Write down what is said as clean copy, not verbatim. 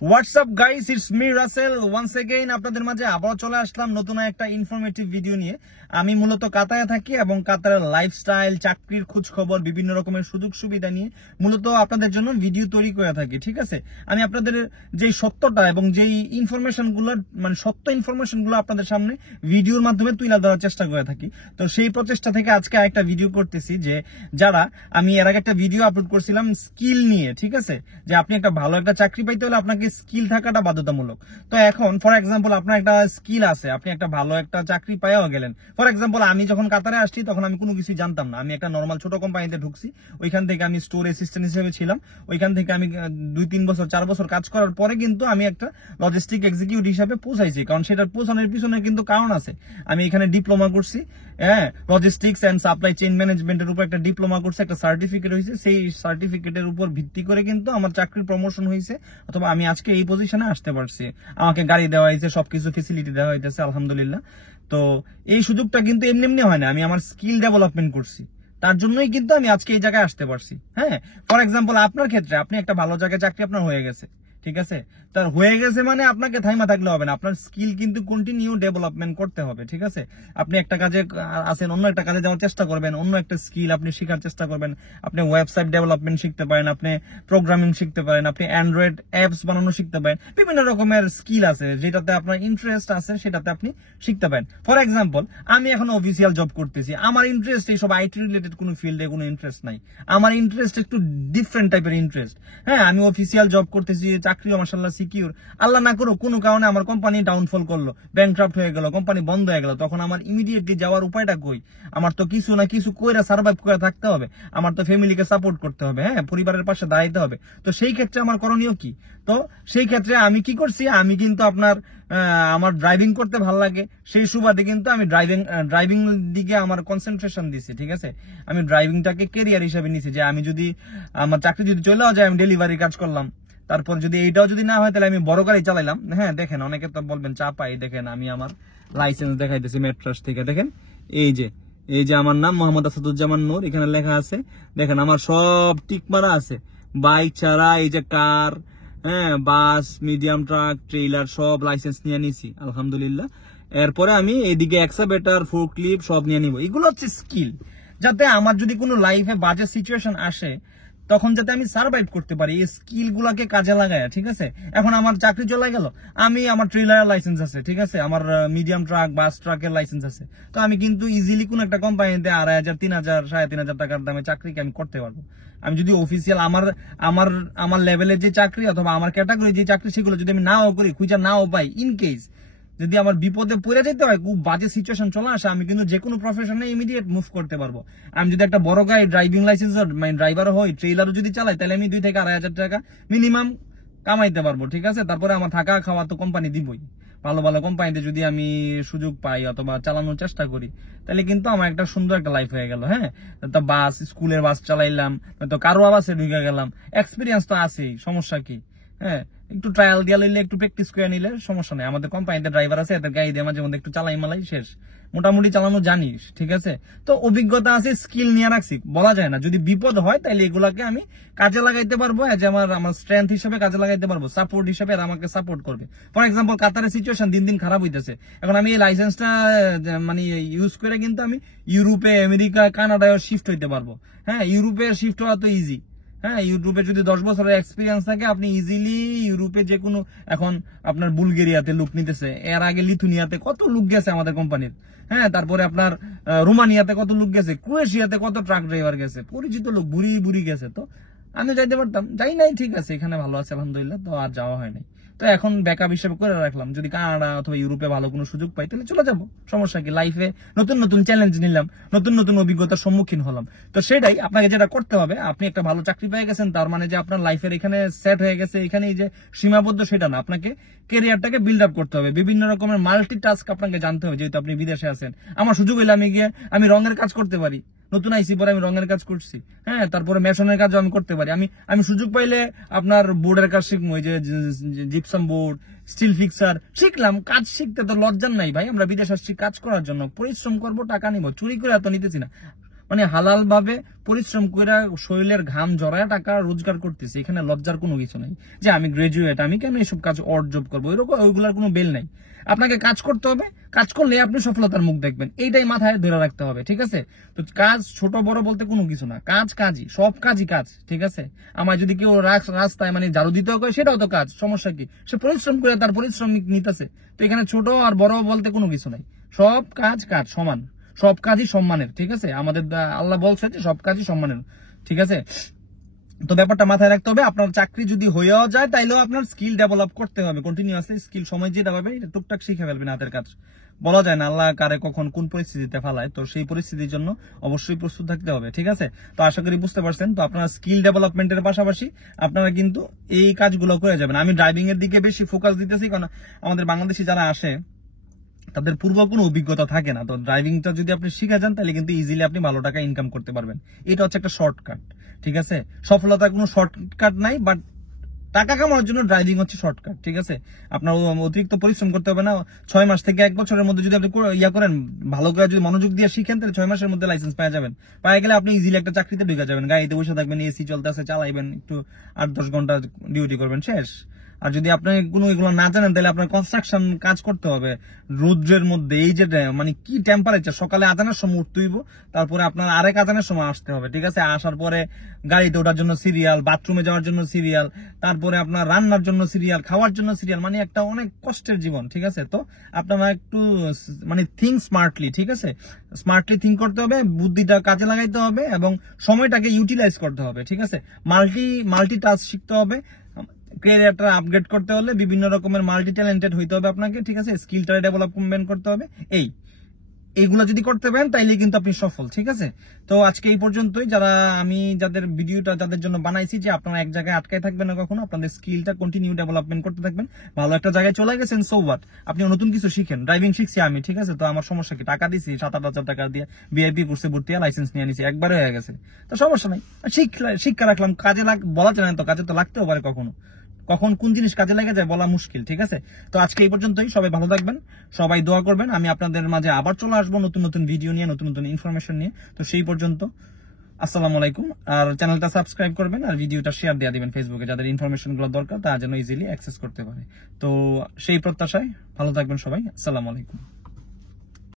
WhatsApp guys, it's me Rasel once again আপনাদের মাঝে আবার চলে আসলাম নতুন একটা ইনফরমেটিভ ভিডিও নিয়ে। আমি মূলত কাতারে থাকি এবং কাতারের লাইফস্টাইল, চাকরির খোঁজ খবর, বিভিন্ন রকমের সুযোগ সুবিধা নিয়ে মূলত আপনাদের জন্য ভিডিও তৈরি করে থাকি। ঠিক আছে, আমি আপনাদের যেই সত্যটা এবং যেই ইনফরমেশন গুলো, মানে সত্য ইনফরমেশন গুলো আপনাদের সামনে ভিডিওর মাধ্যমে তুলে ধরার চেষ্টা করে থাকি। তো সেই প্রচেষ্টা থেকে আজকে একটা ভিডিও করতেছি যে যারা, আমি এর আগে একটা ভিডিও আপলোড করছিলাম স্কিল নিয়ে। ঠিক আছে, যে আপনি একটা ভালো একটা চাকরি পাইতে হলে আপনাকে স্কিল থাকাটা বাধ্যতামূলক। তো এখন ফর এক্সাম্পল আপনার একটা স্কিল আছে, আপনি একটা ভালো একটা চাকরি পাইয়াও গেলেন। ফর এক্সাম্পল আমি যখন কাতারে আসছি তখন আমি কোনো কিছু জানতাম না। আমি একটা নর্মাল ছোট কোম্পানিতে ঢুকছি, ওইখান থেকে আমি স্টোর অ্যাসিস্ট্যান্ট হিসেবে ছিলাম। ওইখান থেকে আমি 2-3 বছর 4 বছর কাজ করার পরে কিন্তু আমি একটা লজিস্টিক এক্সিকিউটিভ হিসাবে পৌঁছাইছি। কারণ সেটার পৌঁছানোর পিছনে কিন্তু কারণ আছে। আমি এখানে ডিপ্লোমা করছি, হ্যাঁ, লজিস্টিক্স এন্ড সাপ্লাই চেইন ম্যানেজমেন্টের উপর একটা ডিপ্লোমা করছে, একটা সার্টিফিকেট হয়েছে। সেই সার্টিফিকেটের উপর ভিত্তি করে কিন্তু আমার চাকরির প্রমোশন হয়েছে, অথবা আমি আজকে এই পজিশনে আসতে পারছি। আমাকে গাড়ি দেওয়া হয়েছে, সবকিছু ফেসিলিটি দেওয়া হইতেছে, আলহামদুলিল্লাহ। তো এই সুযোগটা কিন্তু এমনি এমনি হয় না, আমি আমার স্কিল ডেভেলপমেন্ট করছি, তার জন্যই কিন্তু আমি আজকে এই জায়গায় আসতে পারছি। হ্যাঁ, ফর এক্সাম্পল আপনার ক্ষেত্রে আপনি একটা ভালো জায়গায় চাকরি আপনার হয়ে গেছে, ঠিক আছে, তার হয়ে গেছে মানে আপনাকে থাইমা থাকলে হবে না, আপনার স্কিল কিন্তু কন্টিনিউ ডেভেলপমেন্ট করতে হবে। ঠিক আছে, আপনি একটা কাজে আছেন, অন্য একটা কাজে যাওয়ার চেষ্টা করবেন, অন্য একটা স্কিল আপনি শেখার চেষ্টা করবেন। আপনি ওয়েবসাইট ডেভেলপমেন্ট শিখতে পারেন, আপনি প্রোগ্রামিং শিখতে পারেন, আপনি অ্যান্ড্রয়েড অ্যাপস বানানো শিখতে পারেন। বিভিন্ন রকমের স্কিল আছে, যেটাতে আপনার ইন্টারেস্ট আছে সেটাতে আপনি শিখতে পারেন। ফর এক্সাম্পল আমি এখন অফিসিয়াল জব করতেছি, আমার ইন্টারেস্ট এইসব আইটি রিলেটেড কোনো ফিল্ডে কোনো ইন্টারেস্ট নাই। আমার ইন্টারেস্ট একটু ডিফারেন্ট টাইপের ইন্টারেস্ট। হ্যাঁ, আমি অফিসিয়াল জব করতেছি, চাকরিও মাশাআল্লাহ সিকিউর। আল্লাহ না করো কোনো কারণে আমার কোম্পানি ডাউনফল করলো, ব্যাংকরাপ্ট হয়ে গেল, কোম্পানি বন্ধ হয়ে গেল, তখন আমার ইমিডিয়েটলি যাওয়ার উপায়টা কই? আমার তো কিছু না কিছু কইরা সার্ভাইভ করে থাকতে হবে, আমার তো ফ্যামিলিকে সাপোর্ট করতে হবে, হ্যাঁ, পরিবারের পাশে দাঁড়াইতে হবে। তো সেই ক্ষেত্রে আমার করণীয় কি? তো সেই ক্ষেত্রে আমি কি করছি, আমি কিন্তু আমার ড্রাইভিং করতে ভালো লাগে, সেই সুবাদে কিন্তু আমি ড্রাইভিং দিকে আমার কনসেন্ট্রেশন দিছি। ঠিক আছে, আমি ড্রাইভিংটাকে কেরিয়ার হিসেবে নিছি, যে আমি যদি আমার চাকরি যদি চলেও যায় আমি ডেলিভারি কাজ করলাম, তারপর যদি এইটাও যদি না হয় তাহলে আমি বড় গাড়ি চালাইলাম। হ্যাঁ, দেখেন অনেকে তো বলবেন চাপাই, দেখেন আমি আমার লাইসেন্স দেখাইতেছি মেট্রাস থেকে। দেখেন এই যে আমার নাম মোহাম্মদ আসাদুজ্জামান নূর, এখানে লেখা আছে। দেখেন আমার সব টিক মারা আছে, বাইক ছাড়া এই যে কার, হ্যাঁ, বাস, মিডিয়াম ট্রাক, ট্রেইলার সব লাইসেন্স নিয়ে নিছি আলহামদুলিল্লাহ। এরপরে আমি এইদিকে এক্সাভেটর, ফোরক্লিপ সব নিয়ে নিব। এগুলো হচ্ছে স্কিল, যাতে আমার যদি কোনো লাইফে বাজে সিচুয়েশন আসে তখন যাতে আমি সার্ভাইভ করতে পারি, এই স্কিল গুলাকে কাজে লাগায়। ঠিক আছে, এখন আমার চাকরি চলে গেল, আমার ট্রেলারের লাইসেন্স আছে, ঠিক আছে, আমার মিডিয়াম ট্রাক, বাস ট্রাকের লাইসেন্স আছে, তো আমি কিন্তু ইজিলি কোন একটা কোম্পানিতে 2,500, 3,000, 3,500 টাকার দামে চাকরিকে আমি করতে পারবো। আমি যদি অফিসিয়াল আমার লেভেলের যে চাকরি অথবা আমার ক্যাটাগরি যে চাকরি, সেগুলো যদি আমি নাও করি, খুঁজে নাও পাই, ইন কেস যদি আমার বিপদে পড়ে যেতে হয়, খুব বাজে সিচুয়েশন চলে আসে, আমি কিন্তু যে কোনো প্রফেশনে ইমিডিয়েট মুভ করতে পারবো। আমি যদি একটা বড় গাড়ি ড্রাইভিং লাইসেন্স মানে ড্রাইভার হই, ট্রেইলারও যদি চালাই, তাহলে আমি 2 থেকে 2,500 টাকা মিনিমাম কামাইতে পারবো। ঠিক আছে, তারপরে আমার থাকা খাওয়া তো কোম্পানি দিবই। ভালো ভালো কোম্পানিতে যদি আমি সুযোগ পাই অথবা চালানোর চেষ্টা করি, তাহলে কিন্তু আমার একটা সুন্দর একটা লাইফ হয়ে গেল। হ্যাঁ, তো বাস, স্কুলের বাস চালাইলাম, তো কারো বাসে ঢুকে গেলাম, এক্সপিরিয়েন্স তো আছেই, সমস্যা কি? হ্যাঁ, একটু ট্রায়াল দিয়ে নিলে, একটু প্র্যাকটিস করে নিলে সমস্যা নেই। আমাদের কোম্পানিতে ড্রাইভার আছে, এদের গাড়ি দিয়ে মাঝে মধ্যে একটু চালাই মালাই শেষ, মোটামুটি চালানো জানিস। ঠিক আছে, তো অভিজ্ঞতা আছে, স্কিল নিয়ে রাখছি, বলা যায় না যদি বিপদ হয় তাহলে এগুলাকে আমি কাজে লাগাইতে পারবো, আমার স্ট্রেংথ হিসেবে কাজে লাগাইতে পারবো, সাপোর্ট হিসেবে আমাকে সাপোর্ট করবে। ফর এক্সাম্পল কাতারের সিচুয়েশন দিন দিন খারাপ হইতেছে, এখন আমি এই লাইসেন্সটা মানে ইউজ করে কিন্তু আমি ইউরোপে, আমেরিকা, কানাডায় শিফট হইতে পারবো। হ্যাঁ, ইউরোপে শিফট হওয়া তো ইজি। হ্যাঁ, ইউরোপে যদি 10 বছরের এক্সপিরিয়েন্স থাকে, আপনি ইজিলি ইউরোপে যে কোনো, এখন আপনার বুলগেরিয়াতে লোক নিতেছে, এর আগে লিথুনিয়াতে কত লোক গেছে আমাদের কোম্পানির। হ্যাঁ, তারপরে আপনার রোমানিয়াতে কত লোক গেছে, ক্রোয়েশিয়াতে কত ট্রাক ড্রাইভার গেছে, পরিচিত লোক বুড়ি বুড়ি গেছে। তো আমি যাইতে পারতাম, যাই নাই, ঠিক আছে, এখানে ভালো আছে আলহামদুলিল্লাহ, তো আর যাওয়া হয় নাই। তো এখন ব্যাকআপ হিসেবে করে রাখলাম, যদি কানাডা অথবা ইউরোপে ভালো কোনো সুযোগ পাই তাহলে চলে যাবো, সমস্যা কি? লাইফে নতুন নতুন চ্যালেঞ্জ নিলাম, নতুন নতুন অভিজ্ঞতার সম্মুখীন হলাম। তো সেটাই আপনাকে যেটা করতে হবে, আপনি একটা ভালো চাকরি পেয়ে গেছেন তার মানে যে আপনার লাইফের এখানে সেট হয়ে গেছে, এখানেই যে সীমাবদ্ধ সেটা না, আপনাকে ক্যারিয়ারটাকে বিল্ড আপ করতে হবে। বিভিন্ন রকমের মাল্টি টাস্ক আপনাকে জানতে হবে, যেহেতু আপনি বিদেশে আছেন। আমার সুযোগ হলে আমি রঙের কাজ করতে পারি, নতুন আইসি পরে আমি রঙের কাজ করছি। হ্যাঁ, তারপরে মেশনের কাজও আমি করতে পারি। আমি সুযোগ পাইলে আপনার বোর্ডের কাজ শিখবো, যে জিপসাম বোর্ড, স্টিল ফিক্সার শিখলাম। কাজ শিখতে তো লজ্জার নাই ভাই, আমরা বিদেশ আসছি কাজ করার জন্য, পরিশ্রম করবো, টাকা নিবো, চুরি করে এত নিতেছি না। মানে হালাল ভাবে পরিশ্রম করে শরীরের ঘাম জড়ায় টাকা রোজগার করতেছি, এখানে লজ্জার কোনো কিছু নাই যে আমি গ্রাজুয়েট, আমি কেন এইসব কাজ অর্জব করবো, এরকম ওইগুলোর কোনো বেল নাই। আপনাকে কাজ করতে হবে, কাজ করলে আপনি সফলতার মুখ দেখবেন, এইটাই মাথায় ধরে রাখতে হবে, ঠিক আছে? তো কাজ ছোট বড় বলতে কোনো কিছু না, কাজ কাজই, সব কাজই কাজ, ঠিক আছে? আমার যদি কেউ রাস্তায় মানে ঝাড়ু দিতে হয় সেটাও তো কাজ, সমস্যা কি? সে পরিশ্রম করে তার পরিশ্রম নিতেছে। তো এখানে ছোট আর বড় বলতে কোনো কিছু নাই, সব কাজ কাজ সমান, সব কাজই সম্মানের, ঠিক আছে? আমাদের আল্লাহ বলছে যে সব কাজই সম্মানের, ঠিক আছে? তো ব্যাপারটা মাথায় রাখতে হবে। আপনার চাকরি যদি হয়েও যায় তাইলেও আপনার স্কিল ডেভেলপ করতে হবে কন্টিনিউয়াসলি। স্কিল সময় যেটা পাবে এটা টুকটাক শিখে ফেলবেন, হাতের কাজ। বলা যায় না আল্লাহ কারে কখন কোন পরিস্থিতিতে ফেলায়, তো সেই পরিস্থিতির জন্য অবশ্যই প্রস্তুত থাকতে হবে, ঠিক আছে? তো আশা করি বুঝতে পারছেন। তো আপনারা স্কিল ডেভেলপমেন্টের পাশাপাশি আপনারা কিন্তু এই কাজগুলো করে যাবেন। আমি ড্রাইভিং এর দিকে বেশি ফোকাস দিতেছি, কারণ আমাদের বাংলাদেশি যারা আসে তাদের পূর্ব কোনো অভিজ্ঞতা থাকে না। তো ড্রাইভিংটা যদি আপনি শিখে যান তাহলে কিন্তু ইজিলি আপনি ভালো টাকা ইনকাম করতে পারবেন। এটা হচ্ছে একটা শর্টকাট, ঠিক আছে? সফলতার কোনো শর্টকাট নাই, বাট টাকা কামানোর জন্য ড্রাইভিং হচ্ছে শর্টকাট, ঠিক আছে? আপনার অতিরিক্ত পরিশ্রম করতে হবে না। 6 মাস থেকে 1 বছরের মধ্যে যদি আপনি ইয়া করেন, ভালো করে যদি মনোযোগ দিয়ে শিখেন, তাহলে 6 মাসের মধ্যে লাইসেন্স পেয়ে যাবেন। পেয়ে গেলে আপনি ইজিলি একটা চাকরিতে ঢুকে যাবেন, গাড়িতে বসে থাকবেন, এসি চলতে আছে চালাইবেন, একটু 8-10 ঘন্টা ডিউটি করবেন, শেষ। আর যদি আপনি কোনো এগুলো না জানেন তাহলে আপনার কনস্ট্রাকশন কাজ করতে হবে রৌদ্রের মধ্যে, এই যে মানে কি টেম্পারেচার, সকালে আজানের সময় উঠতে হইব, তারপরে আপনার আরেক আজানের সময় আসতে হবে, ঠিক আছে? আসার পরে গাড়িতে ওঠার জন্য সিরিয়াল, বাথরুমে যাওয়ার জন্য সিরিয়াল, তারপরে আপনার রান্নার জন্য সিরিয়াল, খাওয়ার জন্য সিরিয়াল, মানে একটা অনেক কষ্টের জীবন, ঠিক আছে? তো আপনারা একটু মানে থিঙ্ক স্মার্টলি, ঠিক আছে? স্মার্টলি থিঙ্ক করতে হবে, বুদ্ধিটা কাজে লাগাইতে হবে এবং সময়টাকে ইউটিলাইজ করতে হবে, ঠিক আছে? মাল্টি টাস্ক শিখতে হবে। ক্যারিয়ারটা আপগ্রেড করতে হলে বিভিন্ন রকমের মাল্টি ট্যালেন্টেড হইতে হবে আপনাকে, ঠিক আছে? স্কিলটা ডেভেলপমেন্ট করতে হবে। এইগুলো যদি করতে পারেন তাইলে কিন্তু আপনি সফল, ঠিক আছে? তো আজকে এই পর্যন্তই। আমি যাদের ভিডিওটা যাদের জন্য বানাইছি যে আপনারা এক জায়গায় আটকায় থাকবেন না কখনো, আপনাদের স্কিলটা কন্টিনিউ ডেভেলপমেন্ট করতে থাকবেন। ভালো একটা জায়গায় চলে গেছেন, সো হোয়াট, আপনি নতুন কিছু শিখেন। ড্রাইভিং শিখছি আমি, ঠিক আছে? তো আমার সমস্যা কি? টাকা দিছি 7-8 হাজার টাকা দিয়ে ভিআইপি কোর্সে ভর্তি হয়ে লাইসেন্স নিয়ে নিছি, একবারে হয়ে গেছে। তো সমস্যা নাই, শিক্ষা রাখলাম, কাজে বলা যায় না তো, কাজে তো লাগতেও পারে কখনো, কখন কোন জিনিস কাজে লেগে যায় বলা মুশকিল, ঠিক আছে? তো আজকে এই পর্যন্তই। সবাই ভালো থাকবেন, সবাই দোয়া করবেন। আমি আপনাদের মাঝে আবার চলে আসবো নতুন নতুন ভিডিও নিয়ে, নতুন নতুন ইনফরমেশন নিয়ে। তো সেই পর্যন্ত আসসালামু আলাইকুম। আর চ্যানেলটা সাবস্ক্রাইব করবেন আর ভিডিওটা শেয়ার দিয়ে দিবেন ফেসবুকে, যাদের ইনফরমেশন গুলো দরকার তা যেন ইজিলি অ্যাক্সেস করতে পারে। তো সেই প্রত্যাশায় ভালো থাকবেন সবাই। আসসালামু আলাইকুম।